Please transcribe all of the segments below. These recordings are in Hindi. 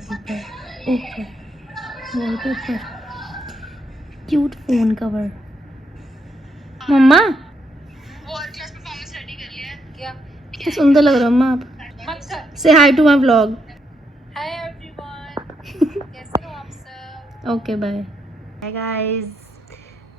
वॉलपेपर, ऊपर वॉलपेपर, क्यूट फोन कवर। मम्मा क्या सुंदर लग रहा हो मम्मा आप। से hi to my blog. Hi everyone, कैसे हो आप सब? Okay bye. हाय गाइस,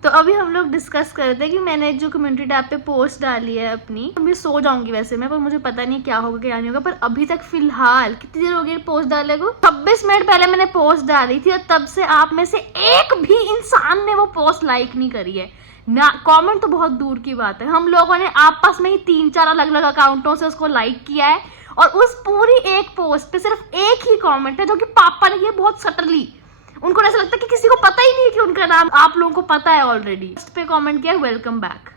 तो अभी हम लोग डिस्कस कर रहे थे कि मैंने जो कम्युनिटी टैब पे पोस्ट डाली है अपनी, अभी सो जाऊंगी वैसे मैं, पर मुझे पता नहीं क्या होगा क्या नहीं होगा। पर अभी तक फिलहाल कितनी देर हो गई पोस्ट डाले को, 26 मिनट पहले मैंने पोस्ट डाली थी और तब से आप में से एक भी इंसान ने वो पोस्ट लाइक नहीं करी है ना। कमेंट तो बहुत दूर की बात है, हम लोगों ने आपस में ही 3-4 अलग अलग अकाउंटों से उसको लाइक किया है और उस पूरी एक पोस्ट पे सिर्फ एक ही कमेंट है जो कि पापा ने किया बहुत सटरली। उनको ऐसा लगता है कि किसी को पता ही नहीं है कि उनका नाम आप लोगों को पता है ऑलरेडी। उस पे कमेंट किया वेलकम बैक।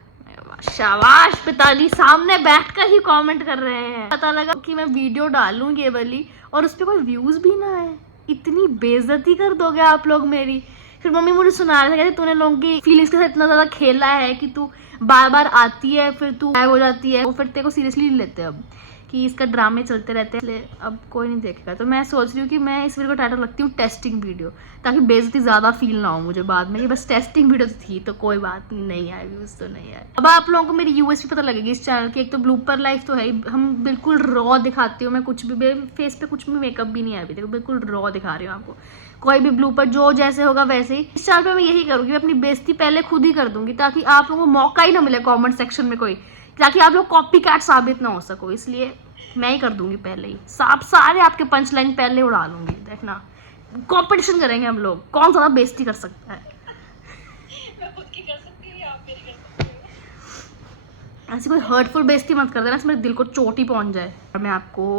शाबाश पिताजी, सामने बैठकर ही कमेंट कर रहे हैं। पता लगा कि मैं वीडियो डालूं ये वाली और उस पे कोई व्यूज भी ना आए। इतनी बेइज्जती कर दोगे आप लोग मेरी। फिर मम्मी मुझे सुना रहे थे, कहते तूने लोगों की फीलिंग्स के साथ इतना ज्यादा खेला है कि तू बार बार आती है फिर तू गायब हो जाती है, वो फिर तेरे को सीरियसली नहीं लेते अब कि इसका ड्रामे चलते रहते हैं, इसलिए अब कोई नहीं देखेगा। तो मैं सोच रही हूँ कि मैं इस वीडियो का टाइटल रखती हूँ टेस्टिंग वीडियो, ताकि बेइज्जती ज़्यादा फील ना हो मुझे बाद में कि बस टेस्टिंग वीडियो तो थी तो कोई बात नहीं आए, व्यूज़ तो नहीं आए। अब आप लोगों को मेरी यूएसपी पता लगेगी इस चैनल की। एक तो ब्लूपर लाइफ तो है ही, हम बिल्कुल रॉ दिखाती हूँ मैं, कुछ भी फेस पे कुछ भी मेकअप भी नहीं आया अभी तक, बिल्कुल रॉ दिखा रही हूँ आपको। कोई भी ब्लूपर जो जैसे होगा वैसे ही इस चैनल पे मैं यही करूँगी, मैं अपनी बेइज्जती पहले खुद ही कर दूंगी ताकि आप लोगों को मौका ही ना मिले कॉमेंट सेक्शन में कोई, ताकि आप लोग कॉपी कैट साबित ना हो सको। इसलिए मैं ही कर दूंगी पहले ही, सारे आपके पंच लाइन पहले उड़ा दूंगी। देखना कंपटीशन करेंगे हम लोग, कौन ज्यादा बेइज्जती कर सकता है। मैं खुद की कर सकती हूँ या आप मेरी कर सकते हो? ऐसी कोई हर्टफुल बेइज्जती मत कर देना, मेरे दिल को चोट ही पहुंच जाए। मैं आपको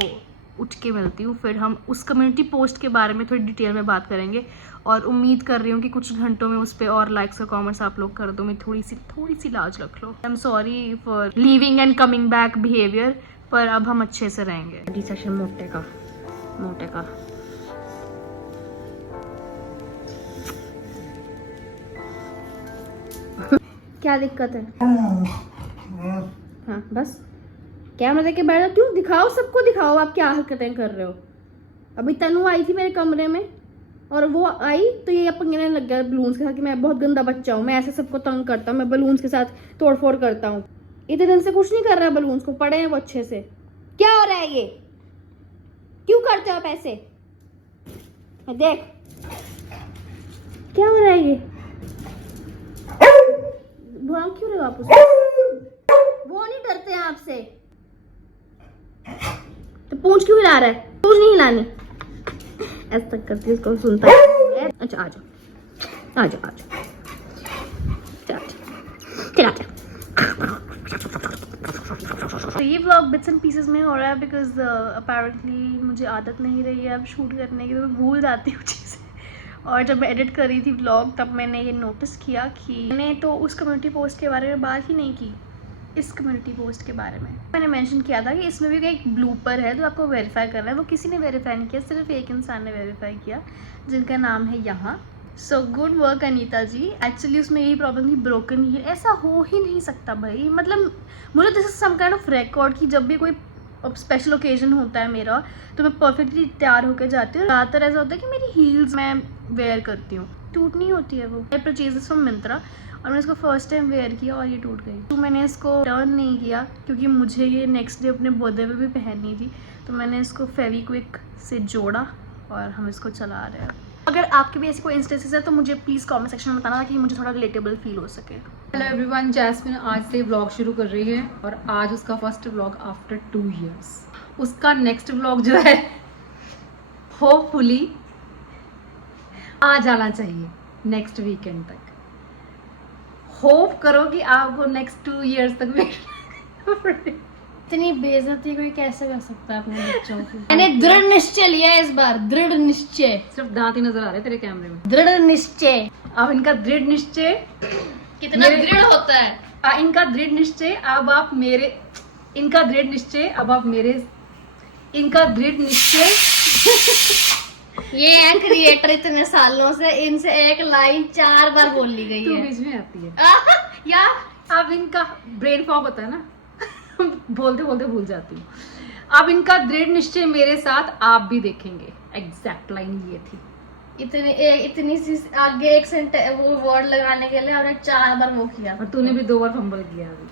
उठ के मिलती हूँ, फिर हम उस कम्युनिटी पोस्ट के बारे में थोड़ी डिटेल में बात करेंगे और उम्मीद कर रही हूँ कि कुछ घंटों में उस पर और लाइक्स और कमेंट्स आप लोग कर दो। मैं थोड़ी सी लाज रख लो। I am sorry for leaving and coming back behaviour, पर अब हम अच्छे से रहेंगे। सेशन मोटे का क्या दिक्कत है? हाँ बस कैमरा देख के बैठ जाओ। क्यों? दिखाओ, सबको दिखाओ आप क्या हरकतें कर रहे हो। अभी तनु आई थी मेरे कमरे में और वो आई तो ये पंगने लग गया बलून्स के साथ कि मैं बहुत गंदा बच्चा हूँ, मैं ऐसे सबको तंग करता हूँ, मैं बलून्स के साथ तोड़फोड़ करता हूँ। इतने दिन से कुछ नहीं कर रहा, बलून्स को पड़े हैं वो अच्छे से। क्या हो रहा है ये? क्यों करते हो आप ऐसे? देख क्या हो रहा है ये? भौंक क्यों रहे हो आप उसको? वो नहीं डरते हैं आपसे तो पूंछ क्यों हिला रहा है? पूंछ नहीं हिलानी, ऐसा तक करती है उसको सुनता है। अच्छा आ जाओ चल आजा। तो ये व्लॉग बिट्स एंड पीसेस में हो रहा है बिकॉज अपेरेंटली मुझे आदत नहीं रही है अब शूट करने की, तो मैं भूल जाती हूँ चीज़ें। और जब मैं एडिट कर रही थी व्लॉग तब मैंने ये नोटिस किया कि मैंने तो उस कम्युनिटी पोस्ट के बारे में बात ही नहीं की। इस कम्युनिटी पोस्ट के बारे में मैंने मेंशन किया था कि इसमें भी एक ब्लूपर है जो आपको वेरीफाई करना है। वो किसी ने वेरीफाई नहीं किया, सिर्फ एक इंसान ने वेरीफाई किया जिनका नाम है यहाँ। सो गुड वर्क अनीता जी। एक्चुअली उसमें यही प्रॉब्लम थी, ब्रोकन ही। ऐसा हो ही नहीं सकता भाई, मतलब मुझे this is some kind of record कि जब भी कोई स्पेशल ओकेजन होता है मेरा तो मैं परफेक्टली तैयार होकर जाती हूँ। ज़्यादातर ऐसा होता है कि मेरी हील्स मैं वेयर करती हूँ, टूट नहीं होती है वो। आई परचेज फ्रॉम मिंत्रा और मैंने इसको फर्स्ट टाइम वेयर किया और ये टूट गई। तो मैंने इसको टर्न नहीं किया क्योंकि मुझे ये नेक्स्ट डे अपने बर्थडे पे भी पहननी थी, तो मैंने इसको फेविक्विक से जोड़ा और हम इसको चला रहे हैं। अगर आपके भी ऐसी कोई इंस्टेंसेस है तो मुझे प्लीज़ कमेंट सेक्शन में बताना ताकि मुझे थोड़ा रिलेटेबल फील हो सके। हेलो एवरीवन, जैस्मिन आज से व्लॉग शुरू कर रही है और आज उसका फर्स्ट व्लॉग आफ्टर 2 years। उसका नेक्स्ट व्लॉग जो है होपफुली आ जाना चाहिए नेक्स्ट वीकेंड तक। होप करो कि आपको नेक्स्ट 2 years तक वेट। इतनी बेइज्जती कोई कैसे कर सकता है अपने बच्चों की? मैंने दृढ़ निश्चय लिया है इस बार, दृढ़ निश्चय। सिर्फ दांत ही नजर आ रहे तेरे कैमरे में। दृढ़ निश्चय। अब इनका दृढ़ निश्चय कितना दृढ़ होता है? इनका दृढ़ निश्चय अब आप मेरे, इनका दृढ़ निश्चय अब आप मेरे, इनका दृढ़ निश्चय। ये है क्रिएटर इतने सालों से, इनसे एक लाइन 4 बार बोल ली गई है। बीच में आती है यार। अब इनका ब्रेन फॉग होता है ना बोलते बोलते भूल जाती हूँ। अब इनका दृढ़ निश्चय मेरे साथ आप भी देखेंगे। एग्जैक्ट लाइन ये थी। इतनी सी आगे एक सेंटेंस वो वर्ड लगाने के लिए और 4 बार वो किया। और तूने भी 2 बार फंबल किया अभी।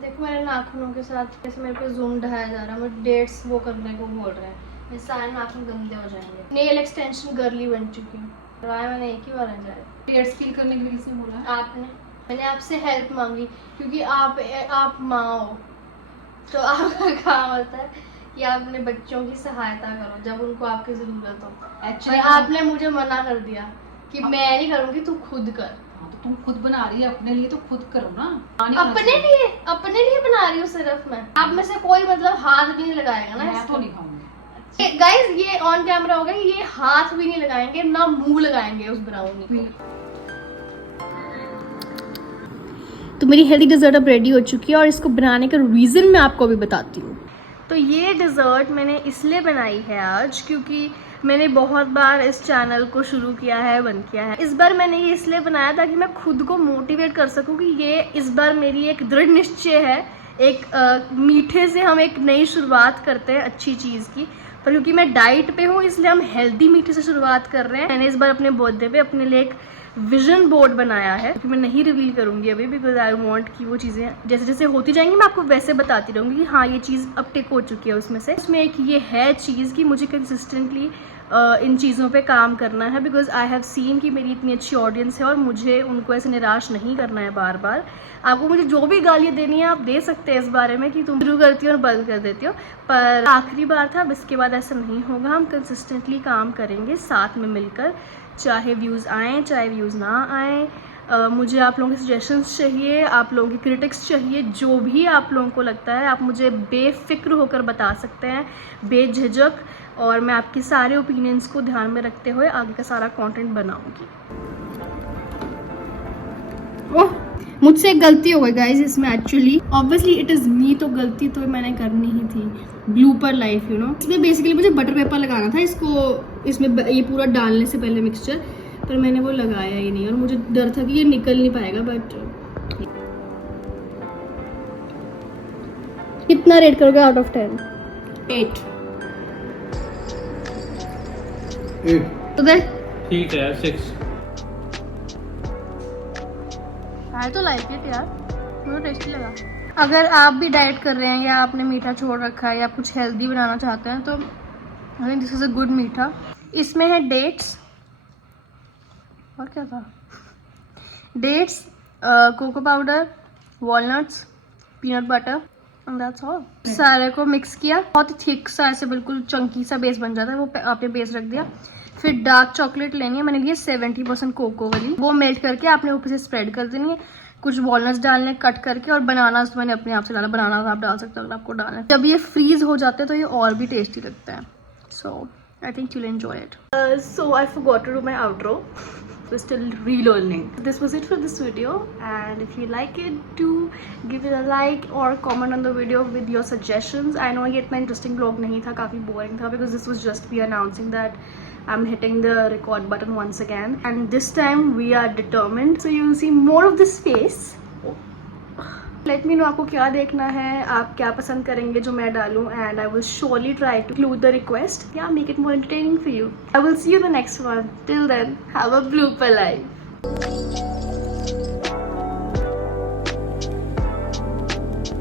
देखो मेरे नाखूनों के साथ कैसे मेरे पे जूम ढाया जा रहा है, मुझे डेट्स वो करने को बोल रहे हैं, मेरे सारे नाखून गंदे हो जाएंगे। नेल एक्सटेंशन गर्ली बन चुकी हूँ, करवाया मैंने एक ही बार आ जाए। डेट्स फील करने के लिए किसने बोला? आपने, मैंने आपसे हेल्प मांगी क्योंकि आप माँ हो, तो आपका काम होता है कि आप अपने बच्चों की सहायता करो जब उनको आपकी जरूरत हो। एक्चुअली आपने मुझे मना कर दिया कि मैं नहीं करूँगी, तू खुद कर। हाँ, तो तुम खुद बना रही है अपने लिए, तो खुद करो ना। अपने लिए बना रही हूँ सिर्फ मैं। आप में से कोई मतलब हाथ भी नहीं लगाएगा ना मैं इसको। तो नहीं खाऊंगी गाइस ये ऑन कैमरा होगा, ये हाथ भी नहीं लगाएंगे ना मुंह लगाएंगे उस ब्राउनी को। तो मेरी हेल्दी डिज़र्ट अब रेडी हो चुकी है और इसको बनाने का रीज़न मैं आपको अभी बताती हूँ। तो ये डिज़र्ट मैंने इसलिए बनाई है आज क्योंकि मैंने बहुत बार इस चैनल को शुरू किया है, बंद किया है। इस बार मैंने ये इसलिए बनाया ताकि मैं खुद को मोटिवेट कर सकूँ कि ये इस बार मेरी एक दृढ़ निश्चय है, एक मीठे से हम एक नई शुरुआत करते हैं अच्छी चीज़ की। पर क्योंकि मैं डाइट पे हूँ इसलिए हम हेल्दी मीठे से शुरुआत कर रहे हैं। मैंने इस बार अपने बर्थडे पे अपने लिए एक विजन बोर्ड बनाया है कि मैं नहीं रिवील करूंगी अभी, बिकॉज आई वांट कि वो चीज़ें जैसे जैसे होती जाएंगी मैं आपको वैसे बताती रहूंगी कि हाँ ये चीज़ अब टिक हो चुकी है उसमें से। उसमें एक ये है चीज़ कि मुझे कंसिस्टेंटली इन चीज़ों पे काम करना है, बिकॉज आई हैव सीन कि मेरी इतनी अच्छी ऑडियंस है और मुझे उनको ऐसे निराश नहीं करना है बार बार। आपको मुझे जो भी गालियाँ देनी है आप दे सकते हैं इस बारे में कि तुम शुरू करती हो और बंद कर देती हो, पर आखिरी बार था, अब इसके बाद ऐसा नहीं होगा। हम कंसिस्टेंटली काम करेंगे साथ में मिलकर, चाहे व्यूज़ आएँ चाहे व्यूज़ ना आएँ। मुझे आप लोगों के सजेशंस चाहिए, आप लोगों की क्रिटिक्स चाहिए, जो भी आप लोगों को लगता है आप मुझे बेफिक्र होकर बता सकते हैं, बेझिझक, और मैं आपके सारे ओपिनियंस को ध्यान में रखते हुए आगे का सारा कंटेंट बनाऊंगी। ओह, मुझसे एक गलती हो गई गाइस इसमें। Actually obviously it is me, तो गलती तो मैंने करनी ही थी। Blooper life you know. इसमें बेसिकली मुझे बटर पेपर लगाना था इसको, इसमें ये पूरा डालने से पहले मिक्सचर, पर मैंने वो लगाया ही नहीं और मुझे डर था कि ये निकल नहीं पाएगा। बट कितना रेट करोगे आउट ऑफ 10? 8। ठीक है 6। तो लाइक इट यार, मुझे टेस्टी लगा। अगर आप भी डाइट कर रहे हैं या आपने मीठा छोड़ रखा है या कुछ हेल्दी बनाना चाहते हैं तो I think this is a good मीठा। इसमें है डेट्स, और क्या था, dates, cocoa powder, walnuts, peanut butter and that's all. सारे को मिक्स किया, बहुत ही थिक सा ऐसे बिल्कुल चंकी सा बेस बन जाता है, वो आपने बेस रख दिया। फिर डार्क चॉकलेट लेनी है, मैंने लिए 70% कोको वाली, वो मेल्ट करके आपने ऊपर से स्प्रेड कर देनी है। कुछ वॉलनट्स डालने कट करके, और बनाना तो मैंने अपने आप से डाला, बनाना आप डाल सकते हो अगर आपको डालना है। जब ये फ्रीज हो जाते हैं तो ये और भी टेस्टी लगता है। So I think you will enjoy it. So I forgot to do my outro, we're still relearning. This was it for this video, and if you like it, do give it a like or comment on the video with your suggestions. I know ये इतना interesting vlog नहीं था, काफ़ी boring था, because this was just me announcing that I'm hitting the record button once again, and this time we are determined, so you will see more of this face. Let me know आपको क्या देखना है, आप क्या पसंद करेंगे जो मैं डालूं, and I will surely try to include the request. Yeah, make it more entertaining for you. I will see you in the next one. Till then, have a blooper life.